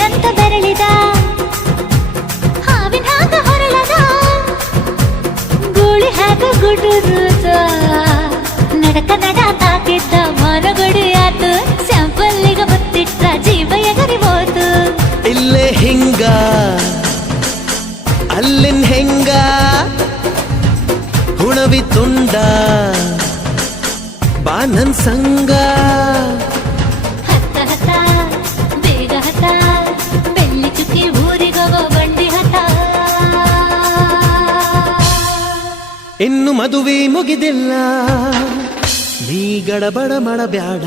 ಏನಂತ ಬೆರಳಿದ ಹಾವಿನ ಹಾಗ ಹೊರಳದ ಗೂಳಿ ಹಾಗ ಗುಡುರುದ ನಡಕ ನಡ ತಾಕಿದ್ದ ಮನಗಡಿ ಆತು ಸ್ಯಾಂಪಲ್ಲಿಗ ಮುತ್ತಿಟ್ಟ ಜೀವ ಎಗರಿ ಹೋತು ಇಲ್ಲೇ ಹಿಂಗ ಅಲ್ಲಿನ್ ಹೆಂಗ ಹುಣವಿ ತುಂಡ ಬಾ ನನ್ ಸಂಗ ಹತ್ತ ಹತ್ತ ಬೇಗ ಹತ್ತ ಬೆಳ್ಳಿ ಚುಕ್ಕಿ ಊರಿಗೋಗೋ ಬಂಡಿ ಹತ್ತ ಇನ್ನು ಮದುವೆ ಮುಗಿದಿಲ್ಲ ನೀ ಗಡಬಡ ಮಾಡಬ್ಯಾಡ